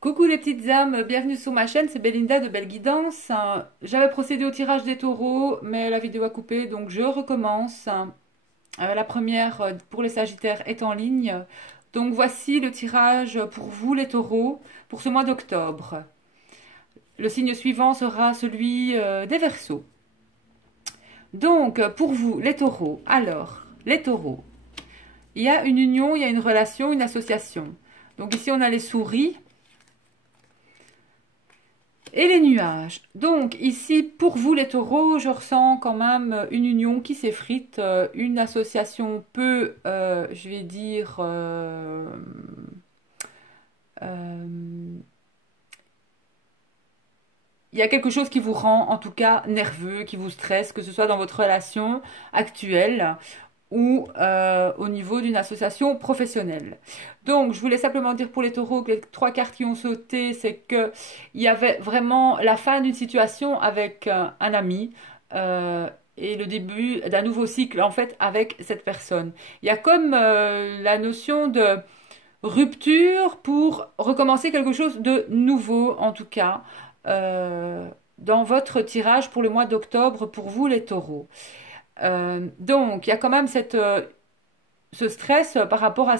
Coucou les petites âmes, bienvenue sur ma chaîne, c'est Belinda de Belle Guidance. J'avais procédé au tirage des taureaux, mais la vidéo a coupé, donc je recommence. La première pour les Sagittaires est en ligne. Donc voici le tirage pour vous les taureaux pour ce mois d'octobre. Le signe suivant sera celui des Verseaux. Donc pour vous les taureaux, alors les taureaux, il y a une union, il y a une relation, une association. Donc ici on a les souris. Et les nuages. Donc ici, pour vous les taureaux, je ressens quand même une union qui s'effrite, une association peu, je vais dire, euh, il y a quelque chose qui vous rend en tout cas nerveux, qui vous stresse, que ce soit dans votre relation actuelle ou au niveau d'une association professionnelle. Donc, je voulais simplement dire pour les taureaux que les trois cartes qui ont sauté, c'est que il y avait vraiment la fin d'une situation avec un ami et le début d'un nouveau cycle en fait avec cette personne. Il y a comme la notion de rupture pour recommencer quelque chose de nouveau en tout cas dans votre tirage pour le mois d'octobre pour vous les taureaux. Donc, il y a quand même ce stress par rapport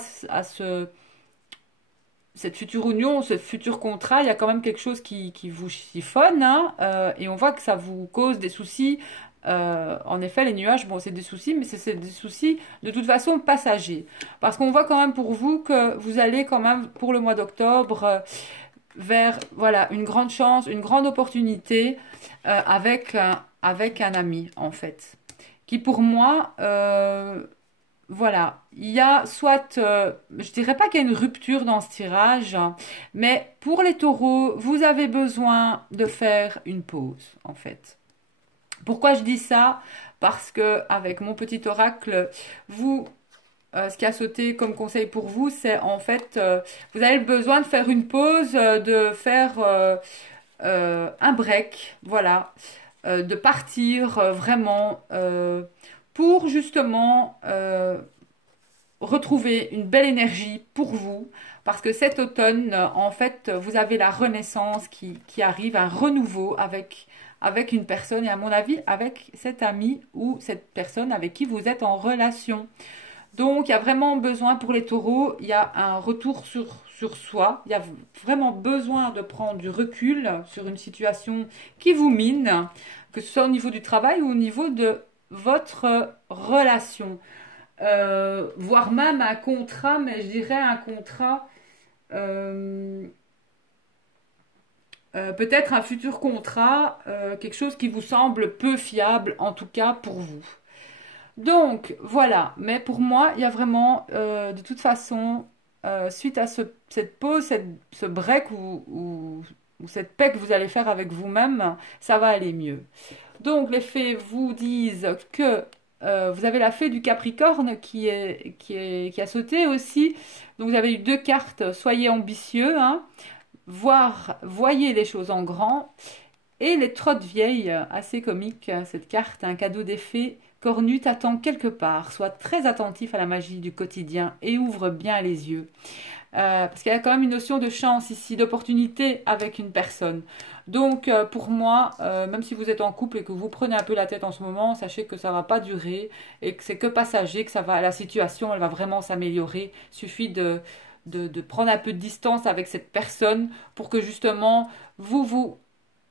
cette future union, ce futur contrat. Il y a quand même quelque chose qui vous chiffonne, hein, et on voit que ça vous cause des soucis. En effet, les nuages, bon, c'est des soucis, mais c'est des soucis de toute façon passagers. Parce qu'on voit quand même pour vous que vous allez quand même, pour le mois d'octobre, vers voilà, une grande chance, une grande opportunité avec un ami, en fait qui pour moi, voilà, il y a soit, je dirais pas qu'il y a une rupture dans ce tirage, hein, mais pour les taureaux, vous avez besoin de faire une pause, en fait. Pourquoi je dis ça? Parce que avec mon petit oracle, vous, ce qui a sauté comme conseil pour vous, c'est en fait, vous avez besoin de faire une pause, de faire un break, voilà, de partir vraiment pour justement retrouver une belle énergie pour vous. Parce que cet automne, en fait, vous avez la renaissance qui arrive, un renouveau avec une personne et à mon avis avec cet ami ou cette personne avec qui vous êtes en relation. Donc, il y a vraiment besoin pour les taureaux, il y a un retour sur soi. Il y a vraiment besoin de prendre du recul sur une situation qui vous mine, que ce soit au niveau du travail ou au niveau de votre relation. Voire même un contrat, mais je dirais un contrat, euh, peut-être un futur contrat, quelque chose qui vous semble peu fiable, en tout cas pour vous. Donc voilà, mais pour moi, il y a vraiment, de toute façon, suite à cette pause, ce break ou cette paix que vous allez faire avec vous-même, ça va aller mieux. Donc les fées vous disent que vous avez la fée du Capricorne qui a sauté aussi. Donc vous avez eu deux cartes, soyez ambitieux, hein, voyez les choses en grand. Et les trottes vieilles, assez comique, cette carte, un cadeau des fées. Cornu t'attend quelque part. Sois très attentif à la magie du quotidien et ouvre bien les yeux. Parce qu'il y a quand même une notion de chance ici, d'opportunité avec une personne. Donc pour moi, même si vous êtes en couple et que vous prenez un peu la tête en ce moment, sachez que ça va pas durer et que c'est que passager, que ça va, la situation, elle va vraiment s'améliorer. Il suffit de prendre un peu de distance avec cette personne pour que justement vous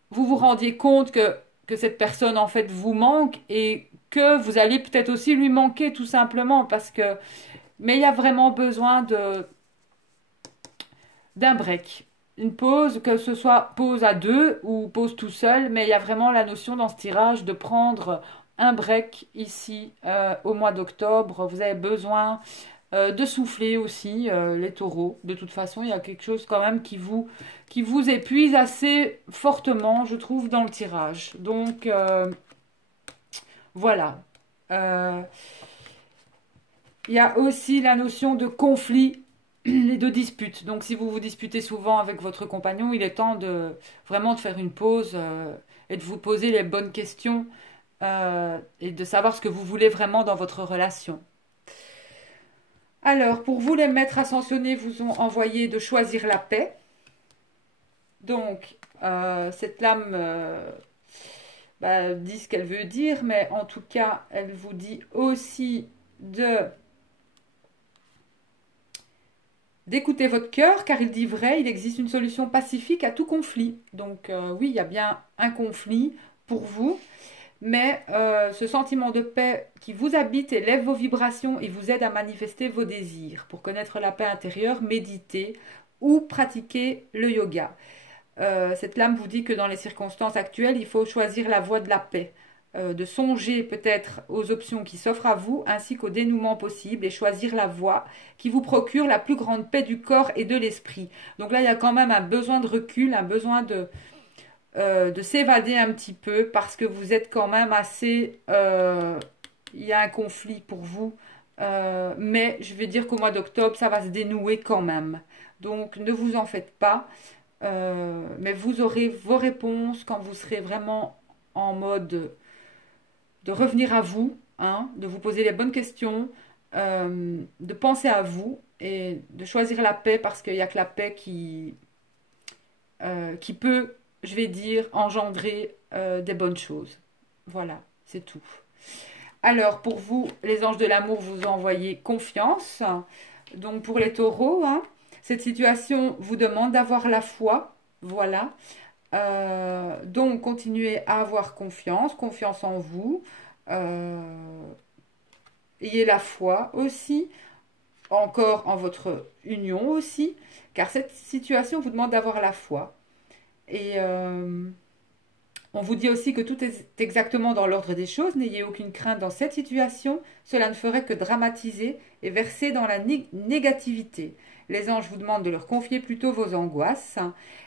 rendiez compte que cette personne en fait vous manque et que vous allez peut-être aussi lui manquer tout simplement parce que mais il y a vraiment besoin d'un break. Une pause, que ce soit pause à deux ou pause tout seul, mais il y a vraiment la notion dans ce tirage de prendre un break ici au mois d'octobre. Vous avez besoin de souffler aussi, les taureaux. De toute façon, il y a quelque chose quand même qui vous épuise assez fortement, je trouve, dans le tirage. Donc, voilà. Euh, il y a aussi la notion de conflit et de dispute. Donc, si vous vous disputez souvent avec votre compagnon, il est temps de vraiment de faire une pause et de vous poser les bonnes questions et de savoir ce que vous voulez vraiment dans votre relation. Alors, pour vous, les maîtres ascensionnés vous ont envoyé de choisir la paix. Donc, cette lame dit ce qu'elle veut dire, mais en tout cas, elle vous dit aussi d'écouter votre cœur, car il dit vrai, il existe une solution pacifique à tout conflit. Donc oui, il y a bien un conflit pour vous, mais ce sentiment de paix qui vous habite élève vos vibrations et vous aide à manifester vos désirs. Pour connaître la paix intérieure, méditez ou pratiquez le yoga. Cette lame vous dit que dans les circonstances actuelles, il faut choisir la voie de la paix, de songer peut-être aux options qui s'offrent à vous, ainsi qu'au dénouement possible, et choisir la voie qui vous procure la plus grande paix du corps et de l'esprit. Donc là, il y a quand même un besoin de recul, un besoin de s'évader un petit peu, parce que vous êtes quand même assez... il y a un conflit pour vous, mais je vais dire qu'au mois d'octobre, ça va se dénouer quand même. Donc ne vous en faites pas. Mais vous aurez vos réponses quand vous serez vraiment en mode de revenir à vous, hein, de vous poser les bonnes questions, de penser à vous et de choisir la paix, parce qu'il n'y a que la paix qui peut, je vais dire, engendrer des bonnes choses. Voilà, c'est tout. Alors pour vous, les anges de l'amour, vous envoyez confiance. Donc pour les taureaux, hein, cette situation vous demande d'avoir la foi. Voilà. Donc, continuez à avoir confiance, confiance en vous. Ayez la foi aussi, encore en votre union aussi, car cette situation vous demande d'avoir la foi. Et on vous dit aussi que tout est exactement dans l'ordre des choses. N'ayez aucune crainte dans cette situation. Cela ne ferait que dramatiser et verser dans la négativité. Les anges vous demandent de leur confier plutôt vos angoisses.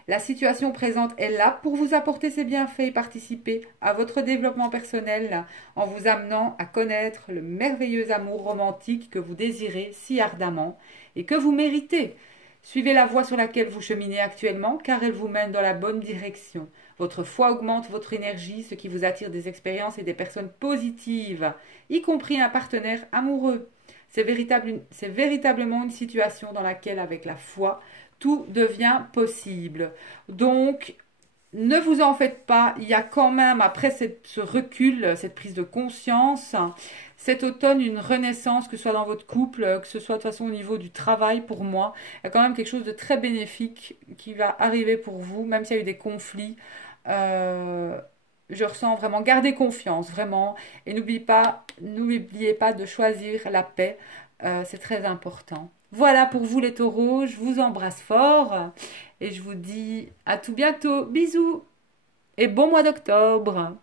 La situation présente est là pour vous apporter ses bienfaits et participer à votre développement personnel en vous amenant à connaître le merveilleux amour romantique que vous désirez si ardemment et que vous méritez. Suivez la voie sur laquelle vous cheminez actuellement, car elle vous mène dans la bonne direction. Votre foi augmente votre énergie, ce qui vous attire des expériences et des personnes positives, y compris un partenaire amoureux. C'est véritablement une situation dans laquelle, avec la foi, tout devient possible. Donc, ne vous en faites pas, il y a quand même, après ce recul, cette prise de conscience, cet automne, une renaissance, que ce soit dans votre couple, que ce soit de toute façon au niveau du travail pour moi. Il y a quand même quelque chose de très bénéfique qui va arriver pour vous, même s'il y a eu des conflits. Je ressens vraiment, gardez confiance, vraiment. Et n'oubliez pas de choisir la paix, c'est très important. Voilà pour vous les taureaux, je vous embrasse fort et je vous dis à tout bientôt. Bisous et bon mois d'octobre.